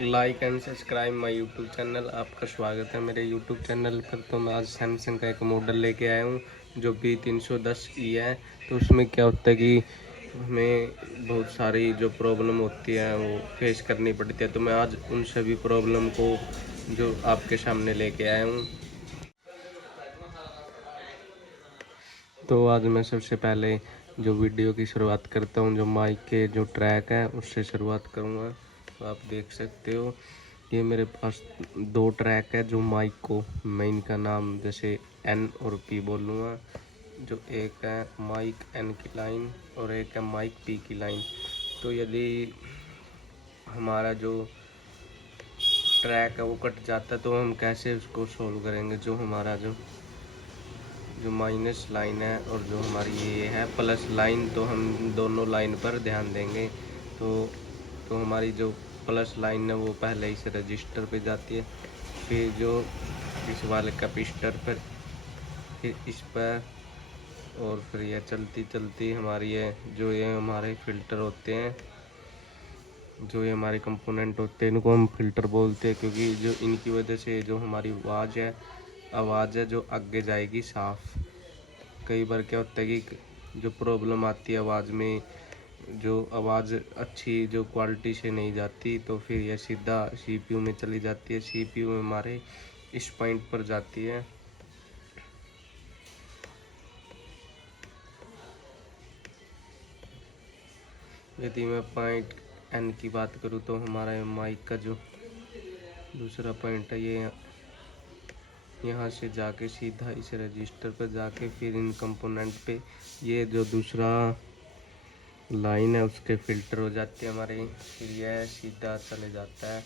Like and subscribe my YouTube channel. आपका स्वागत है मेरे यूट्यूब चैनल पर। तो मैं आज सैमसंग का एक मॉडल लेके आया हूँ जो B310E है। तो उसमें क्या होता है कि हमें बहुत सारी जो प्रॉब्लम होती है वो फेस करनी पड़ती है। तो मैं आज उन सभी प्रॉब्लम को जो आपके सामने लेके आया हूँ। तो आज मैं सबसे पहले जो वीडियो की शुरुआत करता हूँ, जो माइक के जो ट्रैक है उससे शुरुआत करूँगा। तो आप देख सकते हो ये मेरे पास दो ट्रैक है जो माइक को, मैं इनका नाम जैसे एन और पी बोलूँगा। जो एक है माइक एन की लाइन और एक है माइक पी की लाइन। तो यदि हमारा जो ट्रैक है वो कट जाता है तो हम कैसे उसको सोल्व करेंगे। जो हमारा जो माइनस लाइन है और जो हमारी ये है प्लस लाइन, तो हम दोनों लाइन पर ध्यान देंगे। तो हमारी जो प्लस लाइन है वो पहले इस रजिस्टर पे जाती है, फिर जो इस वाले कैपेसिटर पर, फिर इस पर, और फिर ये चलती चलती हमारी ये हमारे फिल्टर होते हैं, जो ये हमारे कंपोनेंट होते हैं, इनको हम फिल्टर बोलते हैं। क्योंकि जो इनकी वजह से जो हमारी आवाज़ है जो आगे जाएगी साफ। कई बार क्या होता है कि जो प्रॉब्लम आती है आवाज़ में, जो आवाज़ अच्छी जो क्वालिटी से नहीं जाती, तो फिर यह सीधा सीपीयू में चली जाती है। सीपीयू में हमारे इस पॉइंट पर जाती है। यदि मैं पॉइंट एन की बात करूँ तो हमारा माइक का जो दूसरा पॉइंट है ये यहाँ से जाके सीधा इस रजिस्टर पर जाके फिर इन कंपोनेंट पे ये जो दूसरा लाइन है उसके फिल्टर हो जाते हैं हमारे। फिर यह सीधा चले जाता है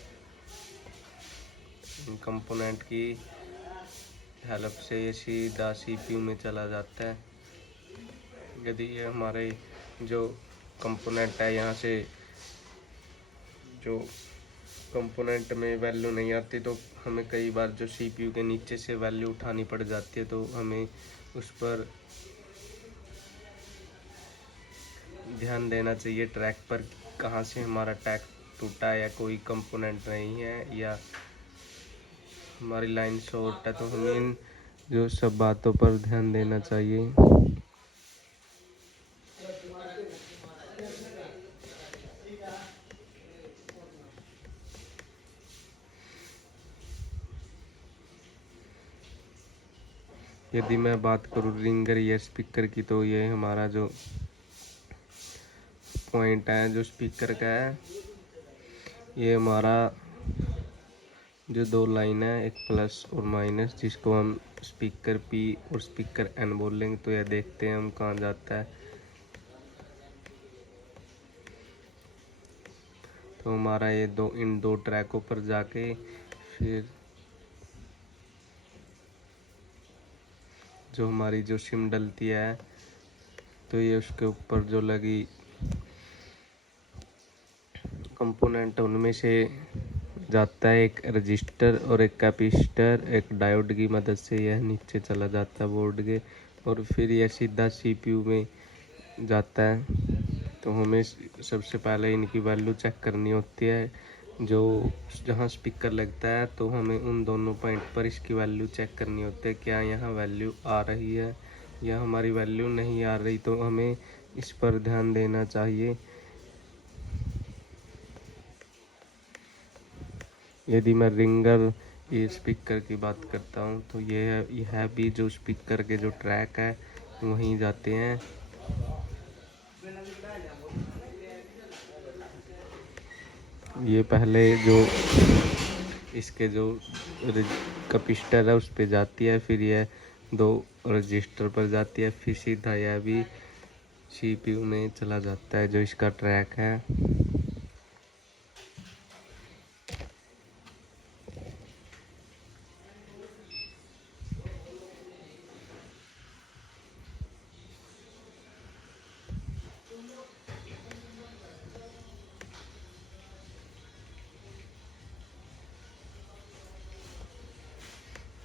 इन कंपोनेंट की हेल्प से, ये सीधा सीपीयू में चला जाता है। यदि ये हमारे जो कंपोनेंट है यहाँ से जो कंपोनेंट में वैल्यू नहीं आती, तो हमें कई बार जो सीपीयू के नीचे से वैल्यू उठानी पड़ जाती है। तो हमें उस पर ध्यान देना चाहिए ट्रैक पर, कहाँ से हमारा ट्रैक टूटा है या कोई कंपोनेंट नहीं है या हमारी लाइन शॉर्ट है। तो हमें इन जो सब बातों पर ध्यान देना चाहिए। यदि मैं बात करूँ रिंगर या स्पीकर की, तो ये हमारा जो पॉइंट है जो स्पीकर का है, ये हमारा जो दो लाइन है एक प्लस और माइनस, जिसको हम स्पीकर पी और स्पीकर एन बोलेंगे। तो यह देखते हैं हम कहाँ जाता है। तो हमारा ये इन दो ट्रैकों पर जाके फिर जो हमारी जो सिम डलती है, तो ये उसके ऊपर जो लगी कंपोनेंट उनमें से जाता है एक रजिस्टर और एक कैपेसिटर, एक डायोड की मदद से यह नीचे चला जाता है बोर्ड के, और फिर यह सीधा सीपीयू में जाता है। तो हमें सबसे पहले इनकी वैल्यू चेक करनी होती है। जो जहाँ स्पीकर लगता है तो हमें उन दोनों पॉइंट पर इसकी वैल्यू चेक करनी होती है, क्या यहाँ वैल्यू आ रही है या हमारी वैल्यू नहीं आ रही। तो हमें इस पर ध्यान देना चाहिए। यदि मैं रिंगर ये स्पीकर की बात करता हूँ, तो यह भी जो स्पीकर के जो ट्रैक है वहीं जाते हैं। ये पहले जो इसके जो कैपेसिटर है उस पे जाती है, फिर यह दो रजिस्टर पर जाती है, फिर सीधा यह भी सीपीयू में चला जाता है जो इसका ट्रैक है।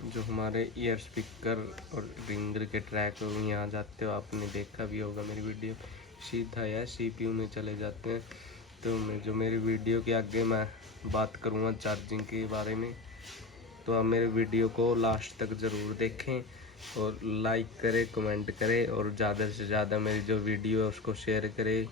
जो हमारे ईयर स्पीकर और रिंगर के ट्रैक है वो यहाँ जाते हो, आपने देखा भी होगा मेरी वीडियो, सीधा या सीपीयू में चले जाते हैं। तो जो मेरी वीडियो के आगे मैं बात करूँगा चार्जिंग के बारे में। तो आप मेरे वीडियो को लास्ट तक ज़रूर देखें और लाइक करें, कमेंट करें और ज़्यादा से ज़्यादा मेरी जो वीडियो है उसको शेयर करें।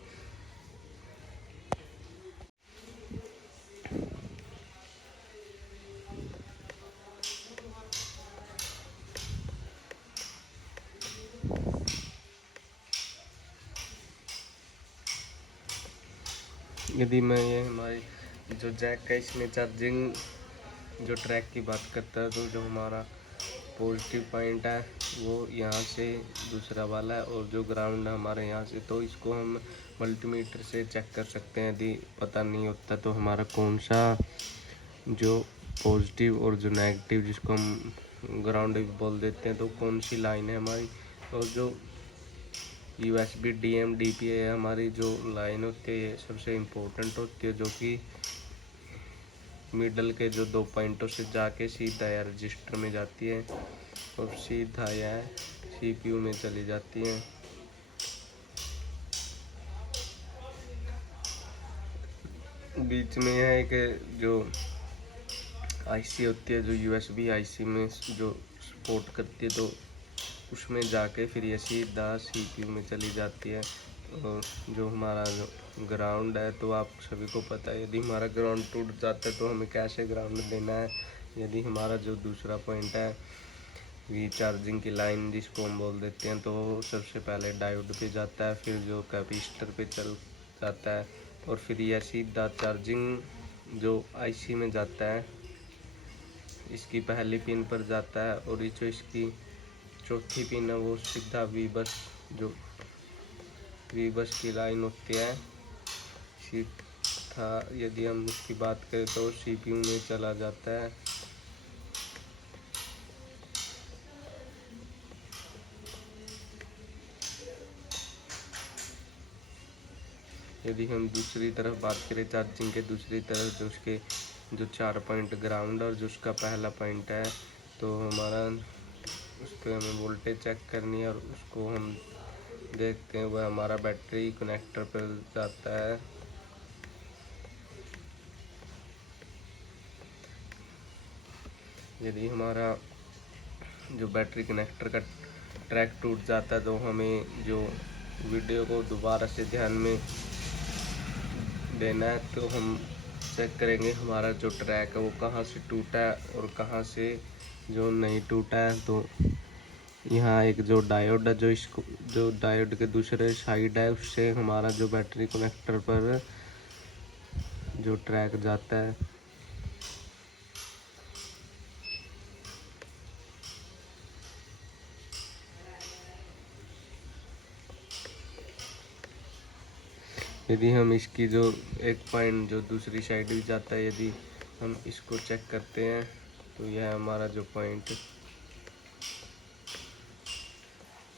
यदि मैं ये हमारी जो जैक है इसमें चार्जिंग जो ट्रैक की बात करता है, तो जो हमारा पॉजिटिव पॉइंट है वो यहाँ से दूसरा वाला है और जो ग्राउंड है हमारे यहाँ से। तो इसको हम मल्टीमीटर से चेक कर सकते हैं। यदि पता नहीं होता तो हमारा कौन सा जो पॉजिटिव और जो नेगेटिव, जिसको हम ग्राउंड भी बोल देते हैं, तो कौन सी लाइन है हमारी। और जो USB DM DPA हमारी जो लाइन होती है ये सबसे इम्पोर्टेंट होती है, जो कि मिडल के जो 2 पॉइंटों से जाके सीधा यह रजिस्टर में जाती है और सीधा यह CPU में चली जाती है। बीच में यह एक जो IC होती है, जो USB IC में जो सपोर्ट करती है, तो उसमें जाके फिर ये सीधा CPU में चली जाती है। और जो हमारा जो ग्राउंड है, तो आप सभी को पता है, यदि हमारा ग्राउंड टूट जाता है तो हमें कैसे ग्राउंड देना है। यदि हमारा जो दूसरा पॉइंट है वी चार्जिंग की लाइन जिसको हम बोल देते हैं, तो वो सबसे पहले डायोड पे जाता है, फिर जो कैपेसिटर पे चल जाता है और फिर यह सीधा चार्जिंग जो IC में जाता है, इसकी पहली पिन पर जाता है। और ये जो इसकी चौथी पिन है वो सीधा वी बस की लाइन होती है सीधा। यदि हम उसकी बात करें तो CPU में चला जाता है। यदि हम दूसरी तरफ बात करें चार्जिंग के दूसरी तरफ, जो उसके जो 4 पॉइंट ग्राउंड और जो उसका पहला पॉइंट है, तो हमारा उस पर हमें वोल्टेज चेक करनी है और उसको हम देखते हैं वह हमारा बैटरी कनेक्टर पर जाता है। यदि हमारा जो बैटरी कनेक्टर का ट्रैक टूट जाता है, तो हमें जो वीडियो को दोबारा से ध्यान में देना है। तो हम चेक करेंगे हमारा जो ट्रैक है वो कहाँ से टूटा है और कहाँ से जो नहीं टूटा है। तो यहाँ एक जो डायोड है, जो इसको जो डायोड के दूसरे साइड है, उससे हमारा जो बैटरी कनेक्टर पर जो ट्रैक जाता है, यदि हम इसकी जो एक पॉइंट जो दूसरी साइड भी जाता है, यदि हम इसको चेक करते हैं, तो यह हमारा जो पॉइंट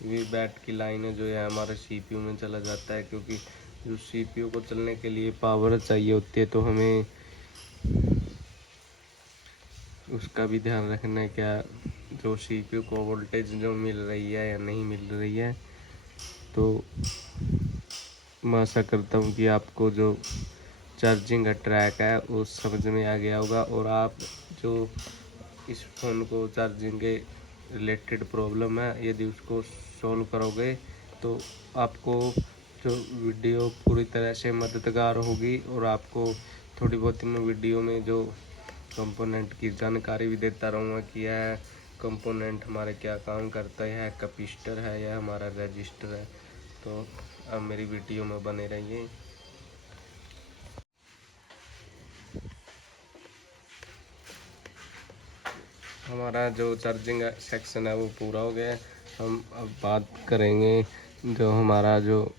वी बैट की लाइन है, जो यह हमारा CPU में चला जाता है। क्योंकि जो CPU को चलने के लिए पावर चाहिए होती है, तो हमें उसका भी ध्यान रखना है, क्या जो CPU को वोल्टेज जो मिल रही है या नहीं मिल रही है। तो मैं आशा करता हूँ कि आपको जो चार्जिंग का ट्रैक है वो समझ में आ गया होगा और आप जो इस फ़ोन को चार्जिंग के रिलेटेड प्रॉब्लम है, यदि उसको सॉल्व करोगे तो आपको जो वीडियो पूरी तरह से मददगार होगी। और आपको थोड़ी बहुत मैं वीडियो में जो कंपोनेंट की जानकारी भी देता रहूँगा कि यह कंपोनेंट हमारे क्या काम करता है, यह कैपेसिटर है, यह हमारा रजिस्टर है। तो अब मेरी वीडियो में बने रहिए। हमारा जो चार्जिंग सेक्शन है वो पूरा हो गया है। हम अब बात करेंगे जो हमारा जो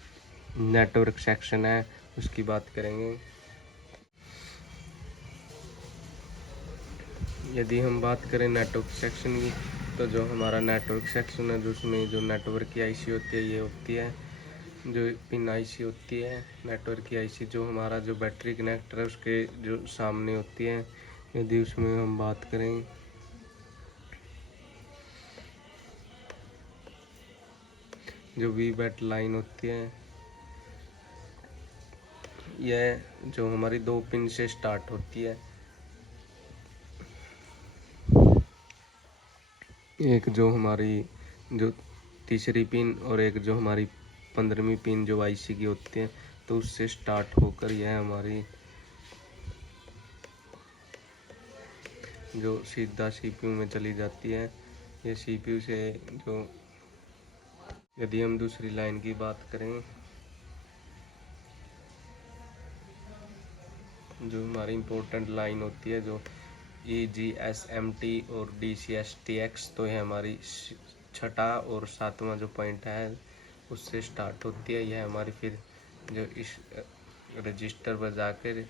नेटवर्क सेक्शन है उसकी बात करेंगे। यदि हम बात करें नेटवर्क सेक्शन की, तो जो हमारा नेटवर्क सेक्शन है, जो उसमें जो नेटवर्क की IC होती है ये होती है, जो पिन IC होती है नेटवर्क की IC, जो हमारा जो बैटरी कनेक्टर है उसके जो सामने होती है। यदि उसमें हम बात करें, जो वी बैट लाइन होती है यह जो हमारी 2 पिन से स्टार्ट होती है। एक जो हमारी जो तीसरी पिन और एक जो हमारी 15वीं पिन जो आईसी की होती है, तो उससे स्टार्ट होकर यह हमारी जो सीधा सीपीयू में चली जाती है। ये सीपीयू से जो यदि हम दूसरी लाइन की बात करें, जो हमारी इम्पोर्टेंट लाइन होती है जो EGSMT और DCSTX, तो यह हमारी छठा और सातवां जो पॉइंट है उससे स्टार्ट होती है। यह हमारी फिर जो इस रजिस्टर पर जाकर,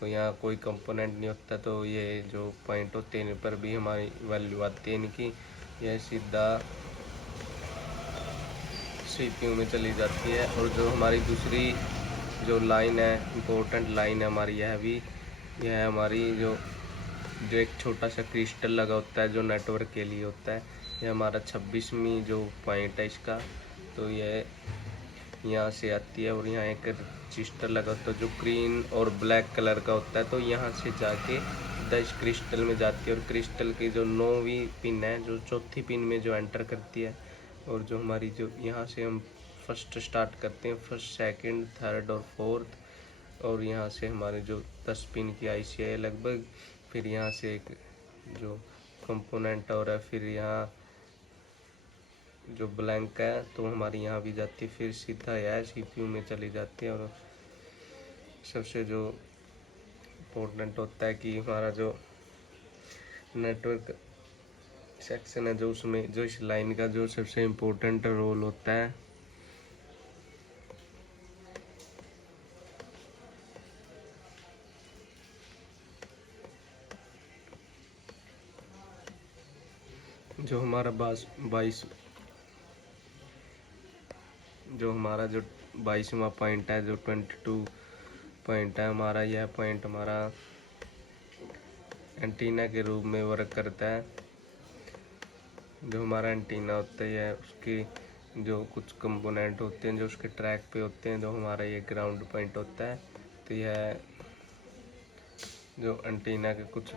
तो यहाँ कोई कंपोनेंट नहीं होता, तो ये जो पॉइंट होते हैं इन पर भी हमारी वैल्यू आती है इनकी। यह सीधा सीपीयू में चली जाती है। और जो हमारी दूसरी जो लाइन है, इम्पोर्टेंट लाइन है हमारी, यह है हमारी जो एक छोटा सा क्रिस्टल लगा होता है जो नेटवर्क के लिए होता है। यह हमारा 26वीं जो पॉइंट है इसका, तो यह यहाँ से आती है और यहाँ एक रजिस्टर लगा होता है जो ग्रीन और ब्लैक कलर का होता है, तो यहाँ से जाके इस क्रिस्टल में जाती है। और क्रिस्टल की जो 9वीं पिन है जो चौथी पिन में जो एंटर करती है। और जो हमारी जो यहाँ से हम फर्स्ट स्टार्ट करते हैं, फर्स्ट सेकंड थर्ड और फोर्थ, और यहाँ से हमारे जो 10 पिन की आईसी है लगभग। फिर यहाँ से एक जो कंपोनेंट और है, फिर यहाँ जो ब्लैंक है तो हमारी यहाँ भी जाती है, फिर सीधा यह सीपीयू में चली जाती है। और सबसे जो इम्पोर्टेंट होता है कि हमारा जो नेटवर्क सेक्शन है जो उसमें जो इस लाइन का जो सबसे इम्पोर्टेंट रोल होता है, जो हमारा 22 जो हमारा जो 22वां पॉइंट है, जो 22 पॉइंट है हमारा, यह पॉइंट हमारा एंटीना के रूप में वर्क करता है। जो हमारा एंटीना होता है उसकी जो कुछ कंपोनेंट होते हैं जो उसके ट्रैक पे होते हैं, जो हमारा ये ग्राउंड पॉइंट होता है। तो यह जो एंटीना के कुछ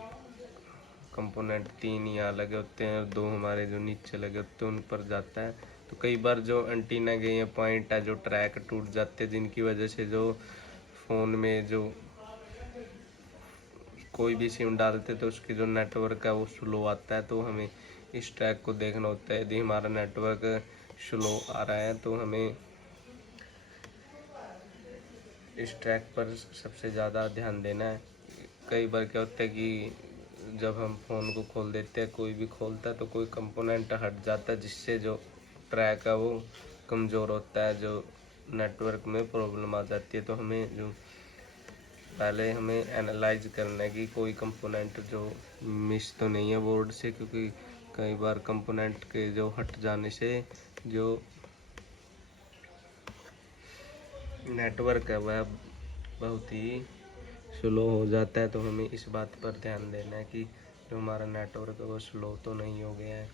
कंपोनेंट 3 यहाँ लगे होते हैं और 2 हमारे जो नीचे लगे होते हैं उन पर जाता है। तो कई बार जो एंटीना के ये पॉइंट है जो ट्रैक टूट जाते हैं, जिनकी वजह से जो फ़ोन में जो कोई भी सिम डालते तो उसकी जो नेटवर्क है वो स्लो आता है। तो हमें इस ट्रैक को देखना होता है। यदि हमारा नेटवर्क स्लो आ रहा है तो हमें इस ट्रैक पर सबसे ज़्यादा ध्यान देना है। कई बार क्या होता है कि जब हम फ़ोन को खोल देते हैं, कोई भी खोलता है तो कोई कंपोनेंट हट जाता है, जिससे जो ट्रैक है वो कमज़ोर होता है, जो नेटवर्क में प्रॉब्लम आ जाती है। तो हमें जो पहले हमें एनालाइज करना है कि कोई कंपोनेंट जो मिस तो नहीं है बोर्ड से, क्योंकि कई बार कंपोनेंट के जो हट जाने से जो नेटवर्क है वह बहुत ही स्लो हो जाता है। तो हमें इस बात पर ध्यान देना है कि जो हमारा नेटवर्क है वो स्लो तो नहीं हो गया है।